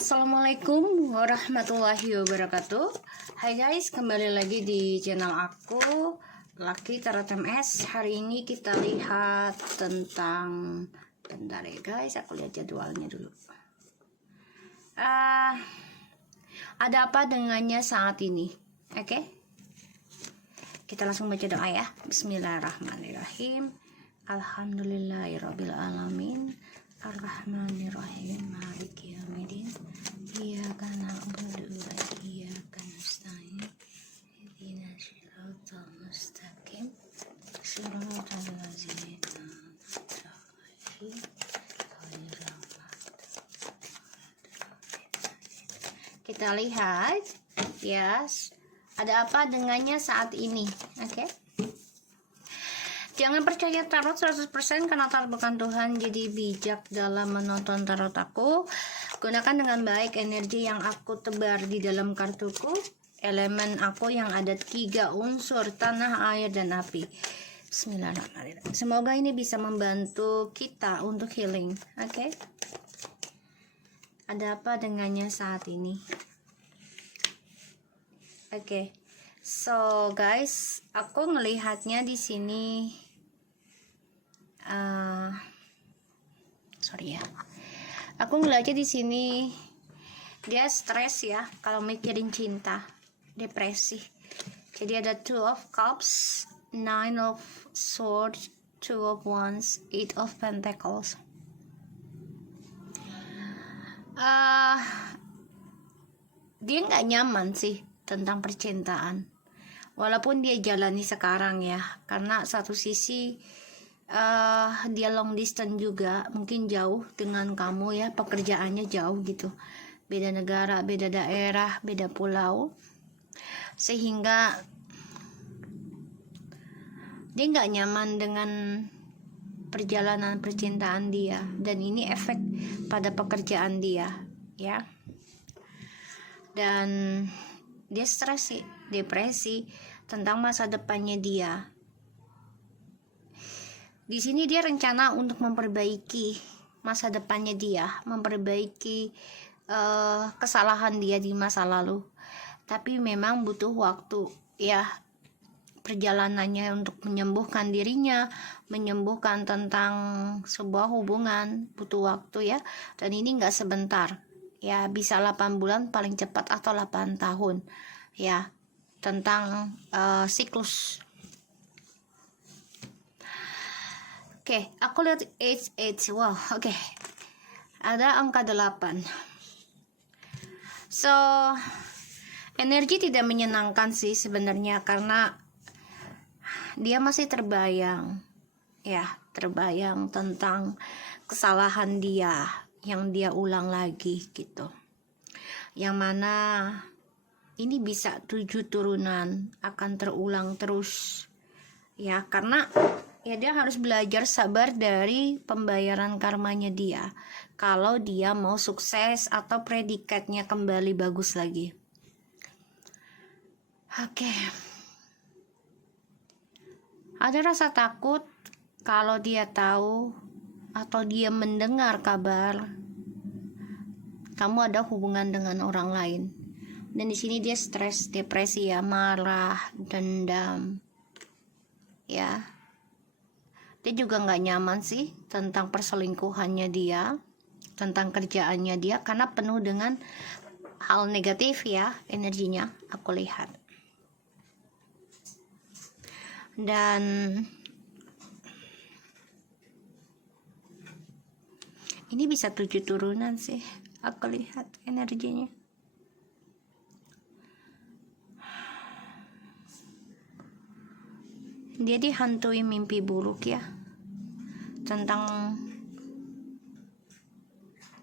Assalamualaikum warahmatullahi wabarakatuh. Hai guys, kembali lagi di channel aku Lucky Tarot MS. Hari ini kita lihat tentang, bentar ya guys, aku lihat jadwalnya dulu. Ada apa dengannya saat ini? Oke, kita langsung baca doa ya. Bismillahirrahmanirrahim. Alhamdulillahirabbil alamin. Ar-Rahmanir-Rahim, Maliki Yaumiddin. Iyyaka na'budu wa iyyaka nasta'in. Ihdinas siratal mustaqim. Shiratal ladzina an'amta 'alaihim ghairil maghdubi 'alaihim. Kita lihat, yes, ada apa dengannya saat ini? Oke. Jangan percaya tarot 100% karena tarot bukan Tuhan. Jadi bijak dalam menonton tarot aku. Gunakan dengan baik energi yang aku tebar di dalam kartuku. Elemen aku yang ada 3 unsur, tanah, air, dan api. Bismillahirrahmanirrahim. Semoga ini bisa membantu kita untuk healing. Oke. Ada apa dengannya saat ini? Oke. So guys, aku ngelihatnya di sini. Sorry ya. Aku ngeliatnya di sini dia stres ya kalau mikirin cinta, depresi. Jadi ada 2 of Cups, 9 of Swords, 2 of Wands, 8 of Pentacles. Dia nggak nyaman sih tentang percintaan. Walaupun dia jalani sekarang ya, karena satu sisi dia long distance juga, mungkin jauh dengan kamu ya, pekerjaannya jauh gitu, beda negara, beda daerah, beda pulau, sehingga dia nggak nyaman dengan perjalanan percintaan dia, dan ini efek pada pekerjaan dia ya, dan dia stres sih, depresi tentang masa depannya dia. Di sini dia rencana untuk memperbaiki masa depannya dia, memperbaiki kesalahan dia di masa lalu. Tapi memang butuh waktu ya, perjalanannya untuk menyembuhkan dirinya, menyembuhkan tentang sebuah hubungan, butuh waktu ya. Dan ini nggak sebentar ya, bisa 8 bulan paling cepat atau 8 tahun ya, tentang siklus. Oke, aku lihat 8. Wow, oke. Ada angka 8. So, energi tidak menyenangkan sih sebenarnya, karena dia masih terbayang ya, terbayang tentang kesalahan dia yang dia ulang lagi gitu. Yang mana ini bisa 7 turunan akan terulang terus. Ya, karena ya dia harus belajar sabar dari pembayaran karmanya dia, kalau dia mau sukses atau predikatnya kembali bagus lagi. Oke. Ada rasa takut kalau dia tahu atau dia mendengar kabar kamu ada hubungan dengan orang lain. Dan di sini dia stres, depresi ya, marah, dendam. Ya, dia juga nggak nyaman sih tentang perselingkuhannya dia, tentang kerjaannya dia, karena penuh dengan hal negatif ya energinya, aku lihat. Dan ini bisa 7 turunan sih, aku lihat energinya. Dia dihantui mimpi buruk ya, tentang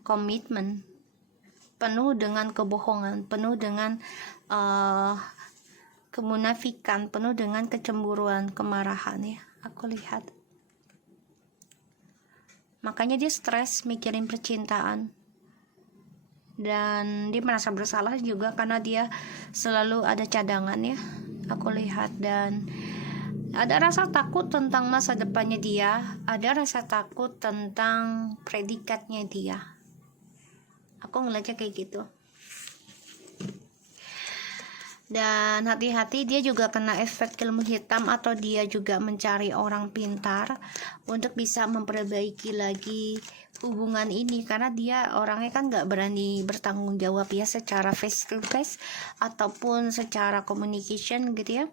komitmen, penuh dengan kebohongan, penuh dengan kemunafikan, penuh dengan kecemburuan, kemarahan ya, aku lihat. Makanya dia stres mikirin percintaan, dan dia merasa bersalah juga karena dia selalu ada cadangan ya, aku lihat. Dan ada rasa takut tentang masa depannya dia, ada rasa takut tentang predikatnya dia. Aku ngeliatnya kayak gitu. Dan hati-hati, dia juga kena efek ilmu hitam, atau dia juga mencari orang pintar untuk bisa memperbaiki lagi hubungan ini, karena dia orangnya kan nggak berani bertanggung jawab ya secara face to face ataupun secara communication gitu ya.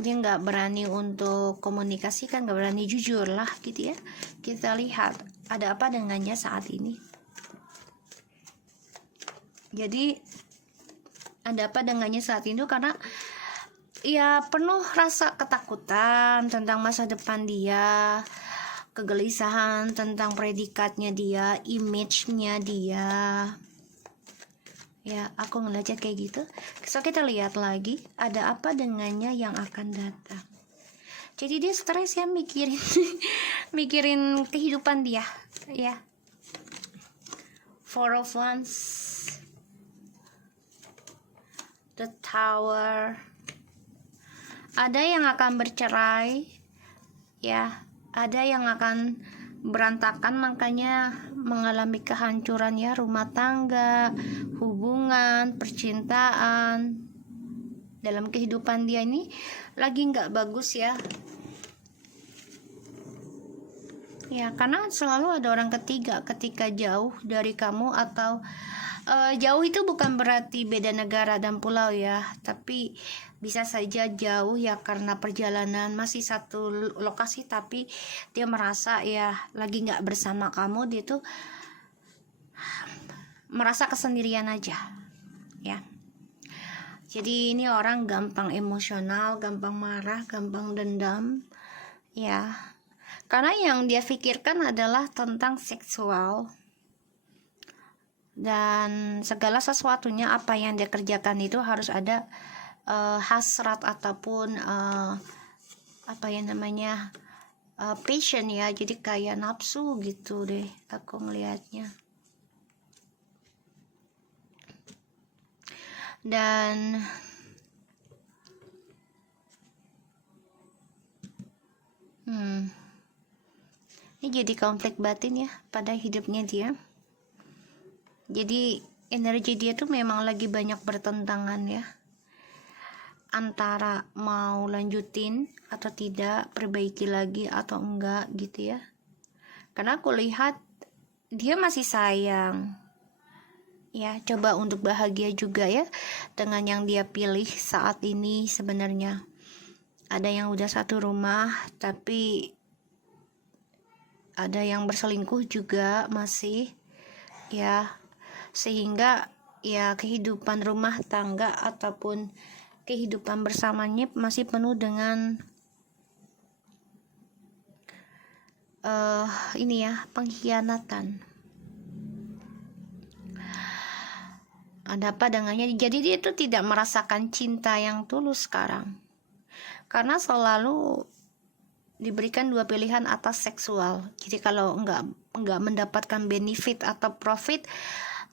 Dia nggak berani untuk komunikasi, kan nggak berani jujur lah gitu ya. Kita lihat ada apa dengannya saat ini. Jadi ada apa dengannya saat itu, karena ya penuh rasa ketakutan tentang masa depan dia, kegelisahan tentang predikatnya dia, image-nya dia. Ya, aku ngeliatnya kayak gitu. So kita lihat lagi ada apa dengannya yang akan datang. Jadi dia stres ya, mikirin mikirin kehidupan dia ya. Four of Wands, the Tower. Ada yang akan bercerai ya, ada yang akan berantakan, makanya mengalami kehancuran ya, rumah tangga, hubungan, percintaan. Dalam kehidupan dia ini lagi nggak bagus ya. Ya, karena selalu ada orang ketiga ketika jauh dari kamu, atau jauh itu bukan berarti beda negara dan pulau ya, tapi bisa saja jauh ya karena perjalanan masih satu lokasi, tapi dia merasa ya lagi nggak bersama kamu, dia tuh merasa kesendirian aja ya. Jadi ini orang gampang emosional, gampang marah, gampang dendam ya, karena yang dia pikirkan adalah tentang seksual. Dan segala sesuatunya, apa yang dia kerjakan itu harus ada hasrat ataupun apa yang namanya passion ya. Jadi kayak nafsu gitu deh aku ngelihatnya. Dan ini jadi konflik batin ya pada hidupnya dia. Jadi energi dia tuh memang lagi banyak bertentangan ya, antara mau lanjutin atau tidak, perbaiki lagi atau enggak gitu ya. Karena aku lihat dia masih sayang ya, coba untuk bahagia juga ya dengan yang dia pilih saat ini. Sebenarnya ada yang udah satu rumah, tapi ada yang berselingkuh juga masih ya, sehingga ya kehidupan rumah tangga ataupun kehidupan bersamanya masih penuh dengan ini ya, pengkhianatan. Ada apa dengannya? Jadi dia itu tidak merasakan cinta yang tulus sekarang, karena selalu diberikan dua pilihan atas seksual. Jadi kalau nggak mendapatkan benefit atau profit,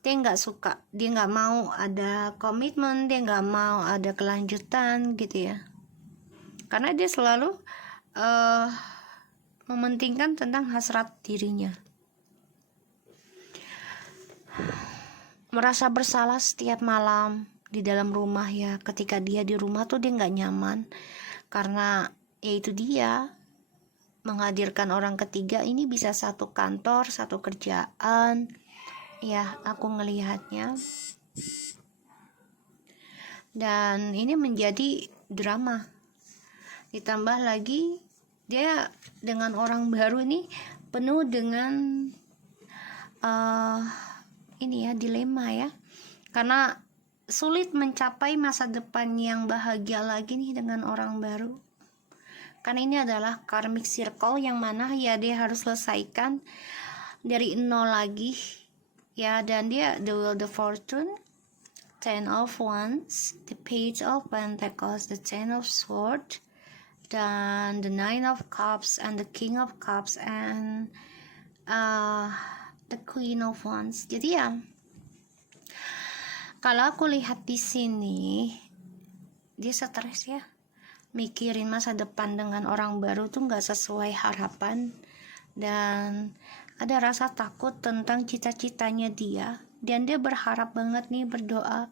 dia nggak suka, dia nggak mau ada komitmen, dia nggak mau ada kelanjutan gitu ya. Karena dia selalu mementingkan tentang hasrat dirinya, merasa bersalah setiap malam di dalam rumah ya. Ketika dia di rumah tuh dia nggak nyaman, karena yaitu dia menghadirkan orang ketiga. Ini bisa satu kantor, satu kerjaan ya, aku ngelihatnya. Dan ini menjadi drama, ditambah lagi dia dengan orang baru ini penuh dengan ini ya, dilema ya, karena sulit mencapai masa depan yang bahagia lagi nih dengan orang baru. Karena ini adalah karmic circle yang mana ya dia harus selesaikan dari nol lagi ya. Dan dia the Wheel of Fortune, Ten of Wands, the Page of Pentacles, the Ten of Swords, dan the Nine of Cups, and the King of Cups, and the Queen of Wands. Jadi ya, kalau aku lihat di sini dia stres ya, mikirin masa depan dengan orang baru tuh nggak sesuai harapan, dan ada rasa takut tentang cita-citanya dia dan dia berharap banget nih, berdoa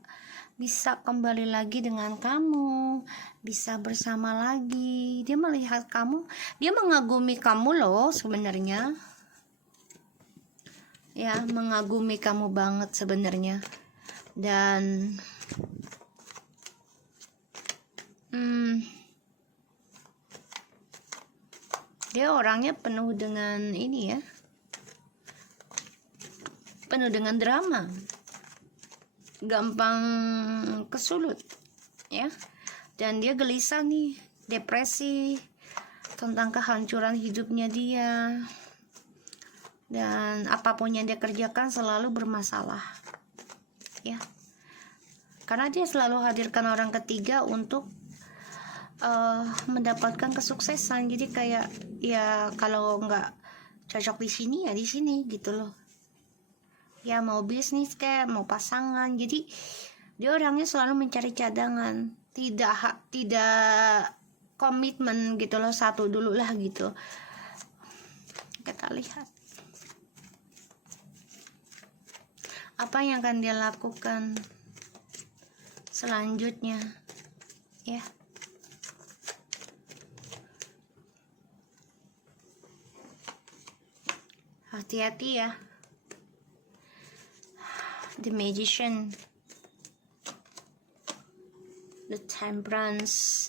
bisa kembali lagi dengan kamu, bisa bersama lagi. Dia melihat kamu, dia mengagumi kamu loh sebenarnya. Ya, mengagumi kamu banget sebenarnya. Dan dia orangnya penuh dengan ini ya, penuh dengan drama, gampang kesulut ya. Dan dia gelisah nih, depresi tentang kehancuran hidupnya dia, dan apapun yang dia kerjakan selalu bermasalah ya, karena dia selalu hadirkan orang ketiga untuk mendapatkan kesuksesan. Jadi kayak ya kalau nggak cocok di sini ya di sini gitu loh ya, mau bisnis kayak mau pasangan. Jadi dia orangnya selalu mencari cadangan, tidak komitmen gitu loh, satu dulu lah gitu. Kita lihat apa yang akan dia lakukan selanjutnya ya. Hati-hati ya. The Magician, the Temperance,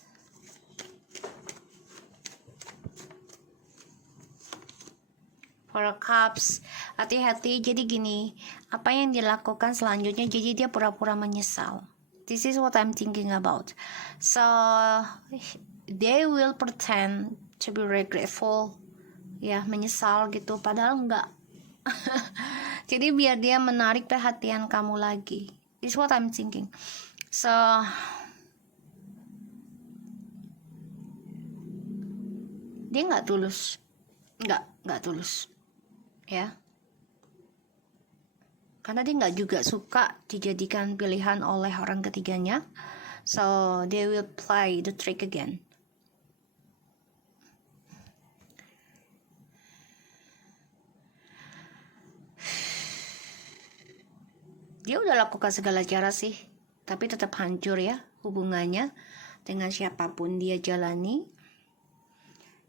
Four Cups. Hati-hati. Jadi gini, apa yang dilakukan selanjutnya, jadi dia pura-pura menyesal. This is what I'm thinking about. So they will pretend to be regretful ya, menyesal gitu, padahal enggak. Jadi biar dia menarik perhatian kamu lagi. This is what I'm thinking. So dia nggak tulus, nggak tulus ya, karena dia nggak juga suka dijadikan pilihan oleh orang ketiganya. So they will play the trick again. Dia udah lakukan segala cara sih, tapi tetap hancur ya hubungannya dengan siapapun dia jalani.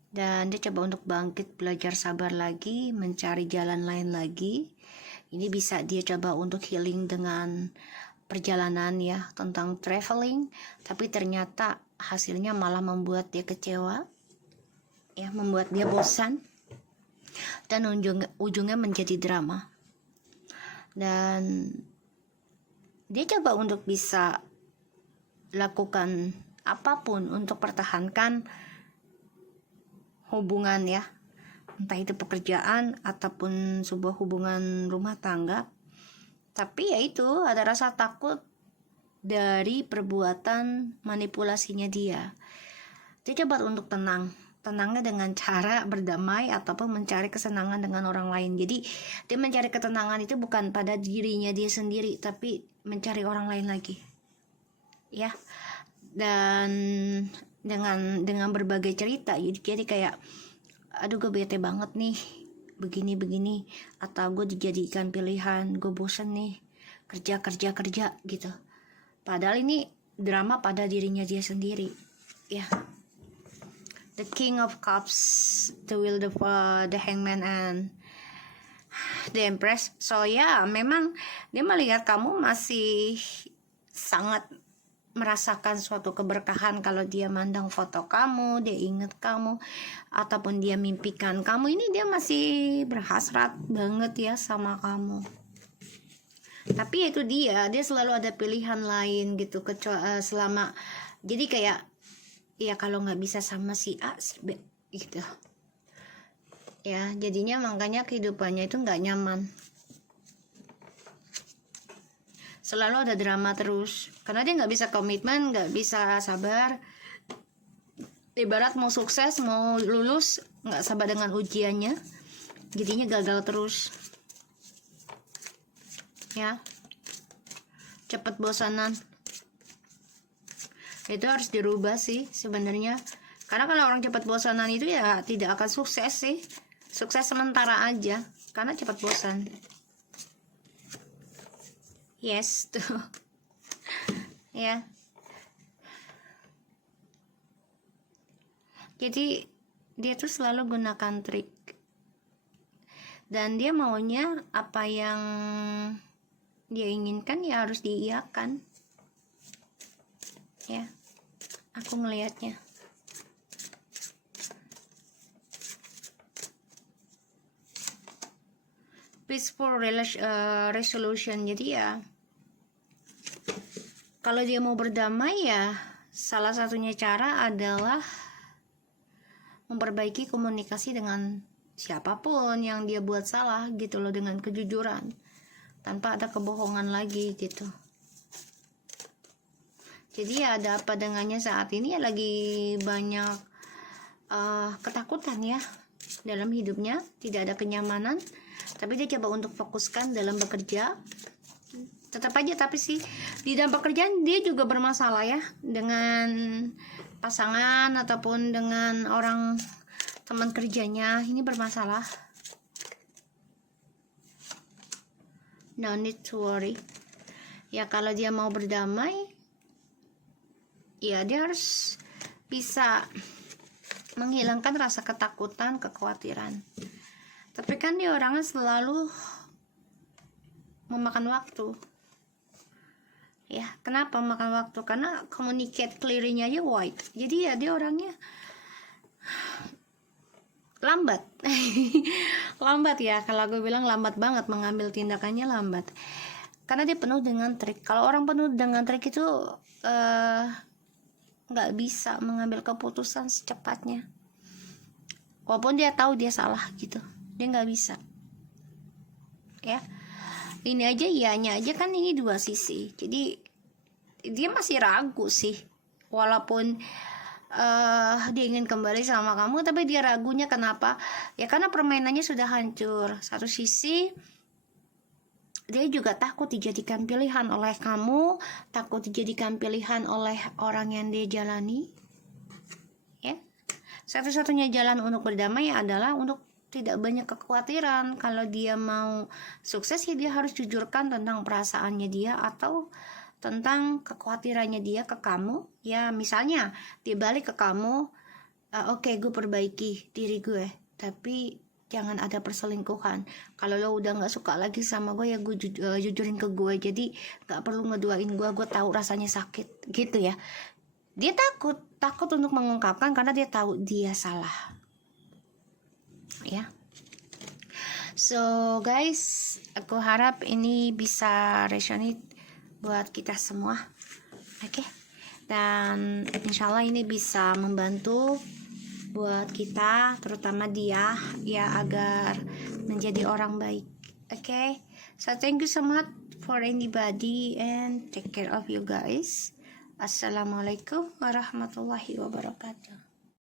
Dan dia coba untuk bangkit, belajar sabar lagi, mencari jalan lain lagi. Ini bisa dia coba untuk healing dengan perjalanan ya, tentang traveling. Tapi ternyata hasilnya malah membuat dia kecewa ya, membuat dia bosan, dan ujungnya menjadi drama. Dan dia coba untuk bisa lakukan apapun untuk pertahankan hubungan ya, entah itu pekerjaan ataupun sebuah hubungan rumah tangga. Tapi ya itu, ada rasa takut dari perbuatan manipulasinya dia. Dia coba untuk tenangnya dengan cara berdamai ataupun mencari kesenangan dengan orang lain. Jadi dia mencari ketenangan itu bukan pada dirinya dia sendiri, tapi mencari orang lain lagi ya. Dan dengan berbagai cerita, jadi kayak aduh gue bete banget nih, begini atau gue dijadikan pilihan, gue bosen nih kerja gitu. Padahal ini drama pada dirinya dia sendiri ya. The King of Cups, the Wheel of the Hangman, and the Empress. So ya, memang dia melihat kamu masih sangat merasakan suatu keberkahan kalau dia mandang foto kamu, dia ingat kamu, ataupun dia mimpikan kamu. Ini dia masih berhasrat banget ya sama kamu. Tapi itu dia selalu ada pilihan lain gitu, selama, jadi kayak ya kalau nggak bisa sama si A, si B gitu ya, jadinya makanya kehidupannya itu nggak nyaman, selalu ada drama terus, karena dia nggak bisa komitmen, nggak bisa sabar. Ibarat mau sukses, mau lulus, nggak sabar dengan ujiannya, jadinya gagal terus ya, cepet bosanan. Itu harus dirubah sih sebenarnya, karena kalau orang cepat bosanan itu ya tidak akan sukses sih, sukses sementara aja karena cepat bosan. Yes tuh. Ya. Jadi dia tuh selalu gunakan trik. Dan dia maunya apa yang dia inginkan ya harus diiyakan. Ya. Aku ngelihatnya. Peaceful resolution. Jadi ya kalau dia mau berdamai ya salah satunya cara adalah memperbaiki komunikasi dengan siapapun yang dia buat salah gitu loh, dengan kejujuran tanpa ada kebohongan lagi gitu. Jadi ya ada apa dengannya saat ini ya lagi banyak ketakutan ya dalam hidupnya, tidak ada kenyamanan, tapi dia coba untuk fokuskan dalam bekerja. Tetap aja tapi sih di dalam pekerjaan dia juga bermasalah ya dengan pasangan ataupun dengan orang teman kerjanya, ini bermasalah. No need to worry. Ya kalau dia mau berdamai ya dia harus bisa menghilangkan rasa ketakutan, kekhawatiran. Tapi kan dia orangnya selalu memakan waktu. Ya, kenapa memakan waktu? Karena communicate clearly-nya aja white. Jadi ya dia orangnya lambat. Lambat ya, kalau gue bilang lambat banget, mengambil tindakannya lambat. Karena dia penuh dengan trik. Kalau orang penuh dengan trik itu nggak bisa mengambil keputusan secepatnya. Walaupun dia tahu dia salah gitu, dia nggak bisa. Ya, ini aja ianya aja kan ini dua sisi. Jadi dia masih ragu sih, walaupun dia ingin kembali sama kamu, tapi dia ragunya kenapa? Ya karena permainannya sudah hancur. Satu sisi dia juga takut dijadikan pilihan oleh kamu, takut dijadikan pilihan oleh orang yang dia jalani. Ya, satu-satunya jalan untuk berdamai adalah untuk tidak banyak kekhawatiran. Kalau dia mau sukses ya dia harus jujurkan tentang perasaannya dia atau tentang kekhawatirannya dia ke kamu. Ya misalnya dia balik ke kamu, oke, gue perbaiki diri gue, tapi jangan ada perselingkuhan. Kalau lo udah nggak suka lagi sama gue ya gue jujurin ke gue. Jadi nggak perlu ngeduain gue tahu rasanya sakit gitu ya. Dia takut untuk mengungkapkan karena dia tahu dia salah. Ya. So guys, aku harap ini bisa resonate buat kita semua. Oke. Dan insyaallah ini bisa membantu buat kita, terutama dia ya, agar menjadi orang baik. Okay, so thank you so much for anybody and take care of you guys. Assalamualaikum warahmatullahi wabarakatuh.